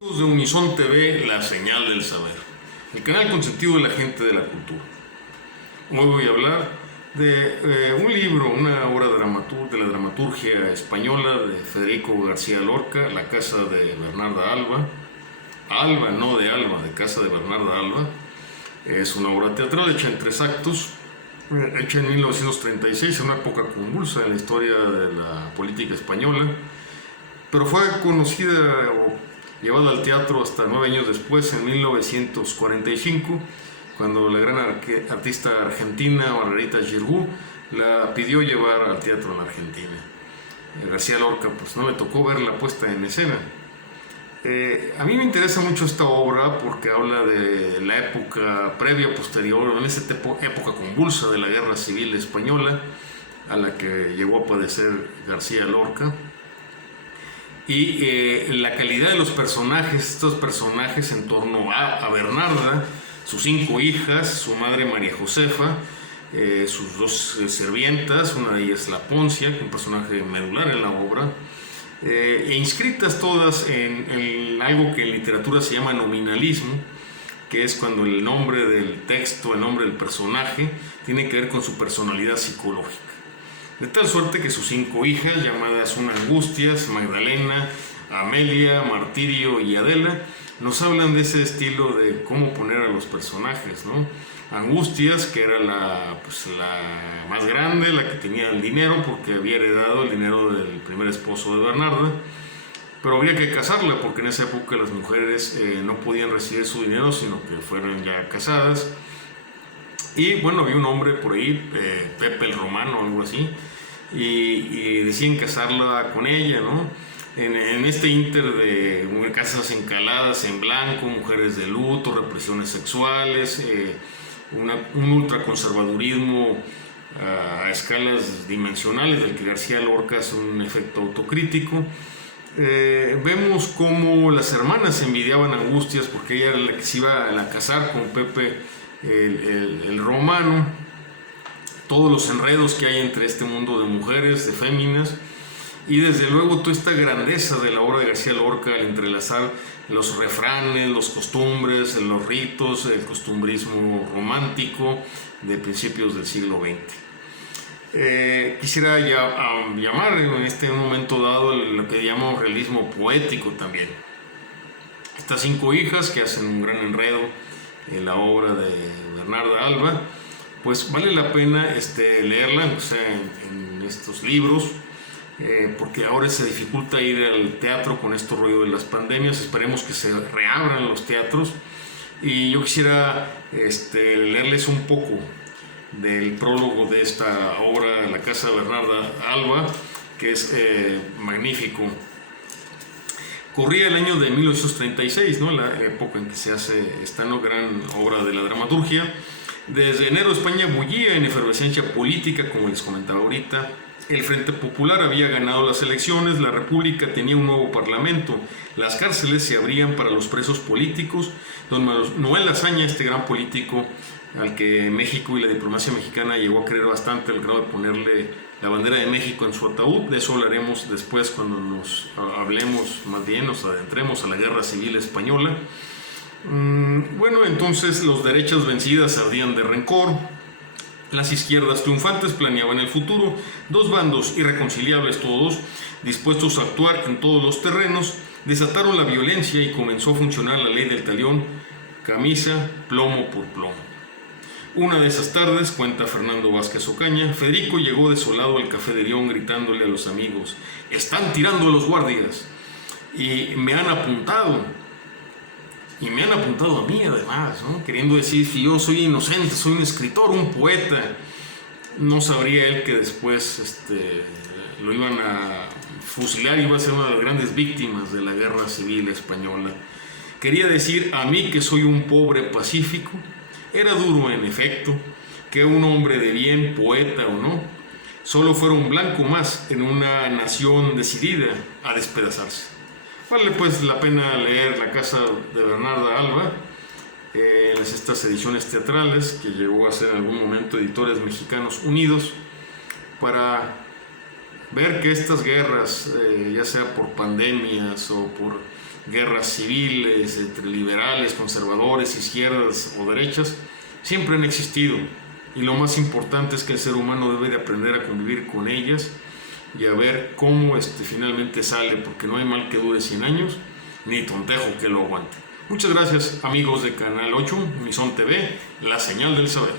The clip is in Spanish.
De Unison TV, la señal del saber, el canal consentido de la gente de la cultura. Hoy voy a hablar de un libro, una obra de la dramaturgia española de Federico García Lorca, La casa de Bernarda Alba. Alba, no de Alba, de casa de Bernarda Alba. Es una obra teatral hecha en 3 actos, hecha en 1936, en una época convulsa en la historia de la política española, pero fue conocida o llevada al teatro hasta 9 años después, en 1945, cuando la gran artista argentina Margarita Xirgu la pidió llevar al teatro en Argentina. García Lorca pues no le tocó ver la puesta en escena. A mí me interesa mucho esta obra porque habla de la época previa o posterior, en esa época convulsa de la Guerra Civil Española, a la que llegó a padecer García Lorca. Y la calidad de los personajes, estos personajes en torno a Bernarda, sus 5 hijas, su madre María Josefa, sus 2 sirvientas, una de ellas la Poncia, un personaje medular en la obra, e inscritas todas en algo que en literatura se llama nominalismo, que es cuando el nombre del texto, el nombre del personaje, tiene que ver con su personalidad psicológica. De tal suerte que sus 5 hijas, llamadas una Angustias, Magdalena, Amelia, Martirio y Adela, nos hablan de ese estilo de cómo poner a los personajes, ¿no? Angustias, que era la más grande, la que tenía el dinero, porque había heredado el dinero del primer esposo de Bernarda, pero habría que casarla, porque en esa época las mujeres no podían recibir su dinero, sino que fueran ya casadas. Y bueno, había un hombre por ahí, Pepe el Romano o algo así, y decían casarla con ella, ¿no? En este inter de casas encaladas en blanco, mujeres de luto, represiones sexuales, un ultraconservadurismo a escalas dimensionales del que García Lorca hace un efecto autocrítico. Vemos cómo las hermanas envidiaban a Angustias porque ella era la que se iba a casar con Pepe el Romano, todos los enredos que hay entre este mundo de mujeres, de féminas, y desde luego toda esta grandeza de la obra de García Lorca al entrelazar los refranes, los costumbres, los ritos, el costumbrismo romántico de principios del siglo XX. Quisiera llamar en este momento dado lo que llamamos realismo poético también. Estas 5 hijas que hacen un gran enredo en la obra de Bernarda Alba, pues vale la pena leerla, o sea, en estos libros, porque ahora se dificulta ir al teatro con este rollo de las pandemias. Esperemos que se reabran los teatros, y yo quisiera leerles un poco del prólogo de esta obra, La casa de Bernarda Alba, que es magnífico. Corría el año de 1836, ¿no? La época en que se hace esta gran obra de la dramaturgia. Desde enero España bullía en efervescencia política, como les comentaba ahorita. El Frente Popular había ganado las elecciones, la República tenía un nuevo parlamento, las cárceles se abrían para los presos políticos. Don Noel Azaña, este gran político al que México y la diplomacia mexicana llegó a querer bastante, al grado de ponerle la bandera de México en su ataúd. De eso hablaremos después cuando nos adentremos a la Guerra Civil Española. Bueno, entonces los derechas vencidas ardían de rencor, las izquierdas triunfantes planeaban el futuro, 2 bandos irreconciliables todos, dispuestos a actuar en todos los terrenos, desataron la violencia y comenzó a funcionar la ley del talión, camisa, plomo por plomo. Una de esas tardes, cuenta Fernando Vázquez Ocaña, Federico llegó desolado al Café de León gritándole a los amigos: «¡Están tirando a los guardias! Y me han apuntado». Y me han apuntado a mí además, ¿no? Queriendo decir que yo soy inocente, soy un escritor, un poeta. No sabría él que después lo iban a fusilar y iba a ser una de las grandes víctimas de la Guerra Civil Española. Quería decir a mí que soy un pobre pacífico. Era duro, en efecto, que un hombre de bien, poeta o no, solo fuera un blanco más en una nación decidida a despedazarse. Vale pues la pena leer La casa de Bernarda Alba, estas ediciones teatrales que llegó a ser en algún momento Editores Mexicanos Unidos, para ver que estas guerras, ya sea por pandemias o por guerras civiles entre liberales, conservadores, izquierdas o derechas, siempre han existido. Y lo más importante es que el ser humano debe de aprender a convivir con ellas y a ver cómo finalmente sale, porque no hay mal que dure 100 años, ni tontejo que lo aguante. Muchas gracias, amigos de Canal 8, Unison TV, la señal del saber.